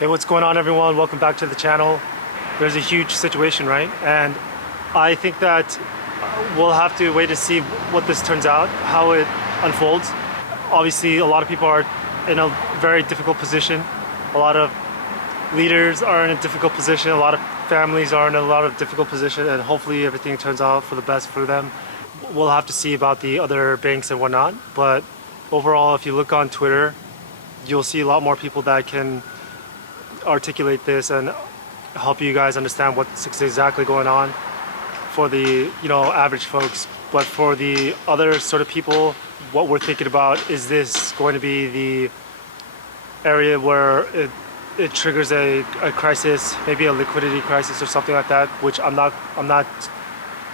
Hey, what's going on, everyone? Welcome back to the channel. There's a huge situation, right? And I think that we'll have to wait to see what this turns out, how it unfolds. Obviously, a lot of people are in a very difficult position. A lot of leaders are in a difficult position. A lot of families are in a lot of difficult position, and hopefully everything turns out for the best for them. We'll have to see about the other banks and whatnot. But overall, if you look on Twitter, you'll see a lot more people that can articulate this and help you guys understand what's exactly going on for the average folks. But for the other sort of people, what we're thinking about, is this going to be the area where it triggers a crisis, maybe a liquidity crisis or something like that, which I'm not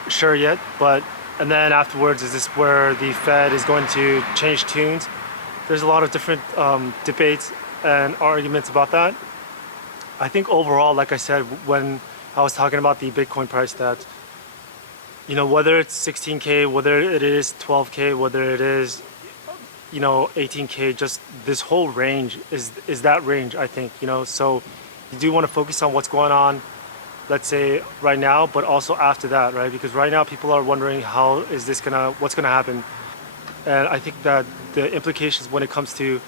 sure yet. But and then afterwards, is this where the Fed is going to change tunes? There's a lot of different debates and arguments about that. I think overall, like I said, when I was talking about the Bitcoin price, that whether it's 16K, whether it is 12K, whether it is 18K, just this whole range is that range. I think so you do want to focus on what's going on, let's say right now, but also after that, right? Because right now people are wondering what's gonna happen, and I think that the implications when it comes to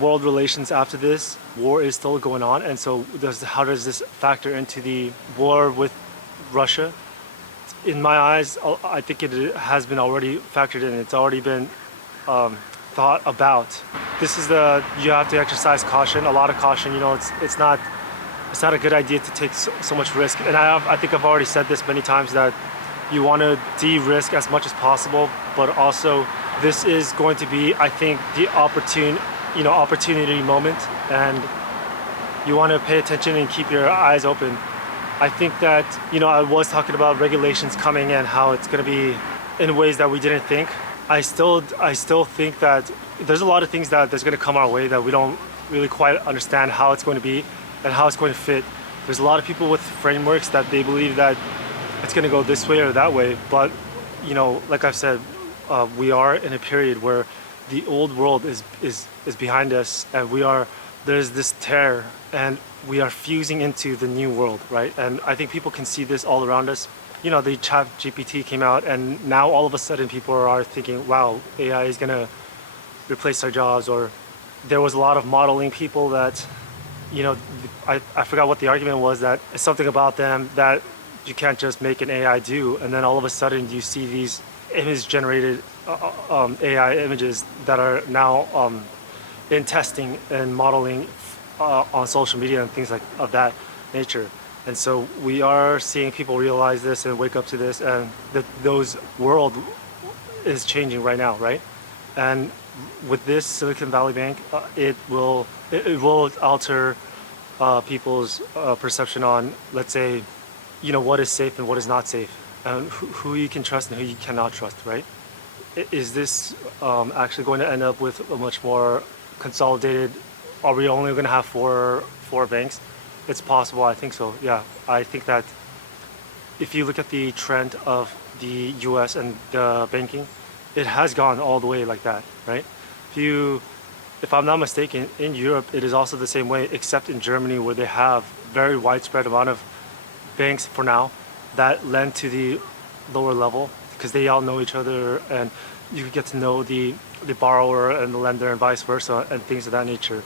world relations after this war is still going on. And so how does this factor into the war with Russia? In my eyes, I think it has been already factored in. It's already been thought about. This is you have to exercise caution, a lot of caution. It's not a good idea to take so much risk. And I think I've already said this many times, that you want to de-risk as much as possible, but also this is going to be, I think, the opportunity moment, and you want to pay attention and keep your eyes open. I think that I was talking about regulations coming and how it's going to be in ways that we didn't think. I still think that there's a lot of things that's going to come our way that we don't really quite understand how it's going to be and how it's going to fit. There's a lot of people with frameworks that they believe that it's going to go this way or that way, but like I've said, we are in a period where the old world is behind us, and there's this tear, and we are fusing into the new world, right? And I think people can see this all around us. The chat GPT came out, and now all of a sudden people are thinking, wow, AI is gonna replace our jobs. Or there was a lot of modeling people that I forgot what the argument was, that it's something about them that you can't just make an AI do. And then all of a sudden you see these image generated AI images that are now in testing and modeling on social media and things of that nature. And so we are seeing people realize this and wake up to this, and those world is changing right now, right? And with this Silicon Valley Bank, it will alter people's perception on, let's say, what is safe and what is not safe, and who you can trust and who you cannot trust, right? Is this actually going to end up with a much more consolidated? Are we only going to have four banks? It's possible. I think so. Yeah, I think that if you look at the trend of the U.S. and the banking, it has gone all the way like that, right? If I'm not mistaken, in Europe it is also the same way, except in Germany, where they have very widespread amount of banks for now that lend to the lower level, because they all know each other, and you get to know the borrower and the lender and vice versa, and things of that nature.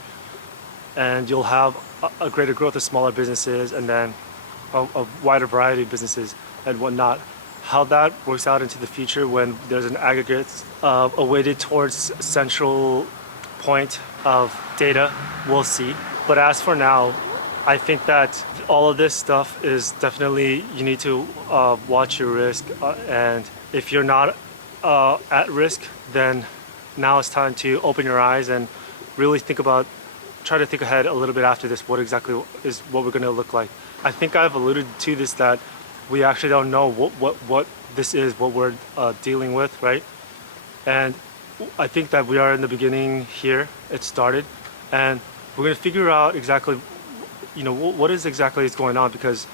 And you'll have a greater growth of smaller businesses, and then a wider variety of businesses and whatnot. How that works out into the future when there's an aggregate weighted towards central point of data, we'll see. But as for now, I think that all of this stuff is definitely, you need to watch your risk, and if you're not at risk, then now it's time to open your eyes and really try to think ahead a little bit after this, what exactly is what we're going to look like. I think I've alluded to this, that we actually don't know what this is, what we're dealing with, right? And I think that we are in the beginning here. It started, and we're going to figure out exactly what is going on, because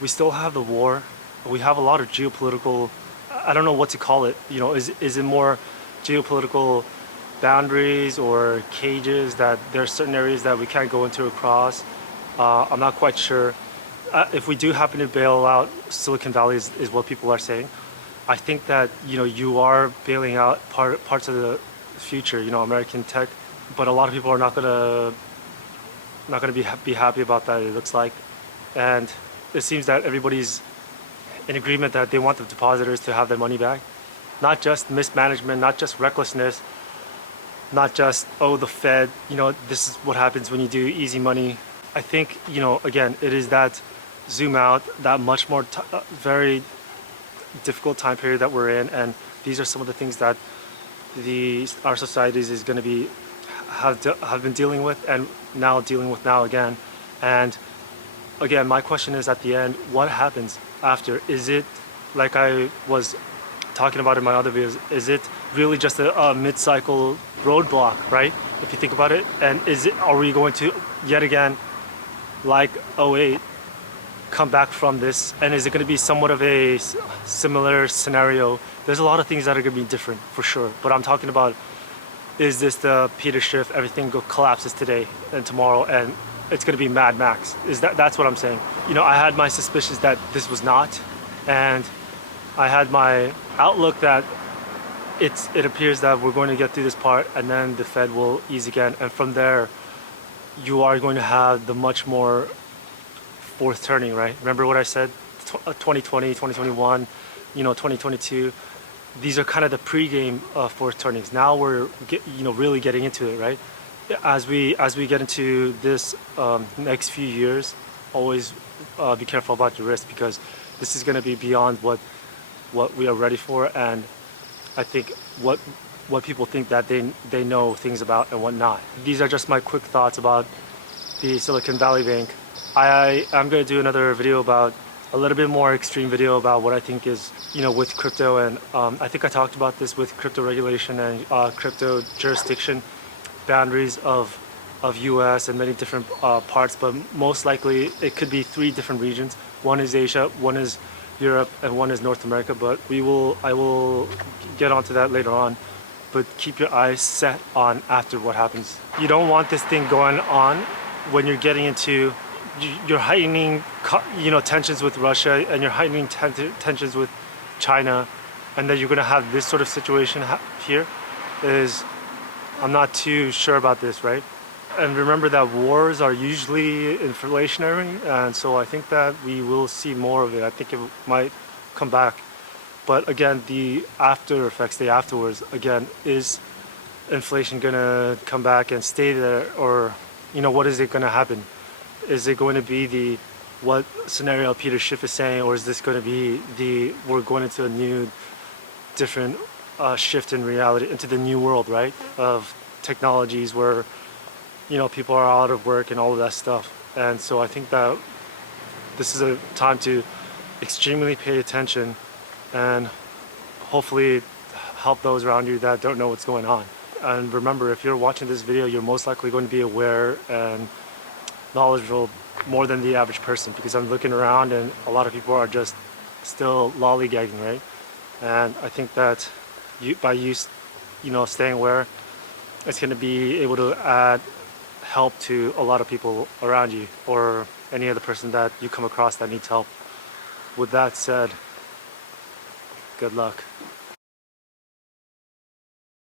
we still have the war. We have a lot of geopolitical, I don't know what to call it. Is it more geopolitical boundaries or cages, that there are certain areas that we can't go into across. I'm not quite sure. If we do happen to bail out Silicon Valley, is what people are saying. I think that you are bailing out parts of the future, American tech, but a lot of people are not gonna be happy about that. It looks like, and it seems that everybody's in agreement that they want the depositors to have their money back, not just mismanagement, not just recklessness, not just the Fed. This is what happens when you do easy money. I think again, it is that zoom out, that much more very difficult time period that we're in, and these are some of the things that our societies is going to be have been dealing with and now dealing with now again. And again, my question is, at the end, what happens after? Is it like I was talking about in my other videos? Is it really just a mid-cycle roadblock, right? If you think about it, and are we going to yet again, like '08, come back from this? And is it going to be somewhat of a similar scenario? There's a lot of things that are going to be different for sure, but I'm talking about, is this the Peter Schiff, everything collapses today and tomorrow and it's going to be Mad Max? That's what I'm saying. I had my suspicions that this was not, and I had my outlook that it appears that we're going to get through this part and then the Fed will ease again, and from there you are going to have the much more fourth turning, right? Remember what I said? 2020, 2021, 2022. These are kind of the pre-game fourth turnings. Now we're really getting into it, right? As we get into this next few years, always be careful about your risk, because this is going to be beyond what we are ready for, and I think what people think that they know things about and whatnot. These are just my quick thoughts about the Silicon Valley Bank. I'm going to do another video about a little bit more extreme video about what I think is, with crypto, and I think I talked about this with crypto regulation and crypto jurisdiction boundaries of US and many different parts, but most likely it could be 3 different regions. One is Asia, one is Europe, and one is North America, but I will get onto that later on. But keep your eyes set on after what happens. You don't want this thing going on when you're getting into, you're heightening tensions with Russia, and you're heightening tensions with China, and then you're going to have this sort of situation here. I'm not too sure about this, right? And remember that wars are usually inflationary, and so I think that we will see more of it. I think it might come back, but again, the after effects, the afterwards, again, is inflation going to come back and stay there, or what is it going to happen? Is it going to be what scenario Peter Schiff is saying, or is this going to be we're going into a new, different shift in reality, into the new world, right? Of technologies where, people are out of work and all of that stuff. And so I think that this is a time to extremely pay attention and hopefully help those around you that don't know what's going on. And remember, if you're watching this video, you're most likely going to be aware and knowledgeable more than the average person, because I'm looking around and a lot of people are just still lollygagging, right? And I think that by staying aware, it's going to be able to add help to a lot of people around you, or any other person that you come across that needs help. With that said, good luck.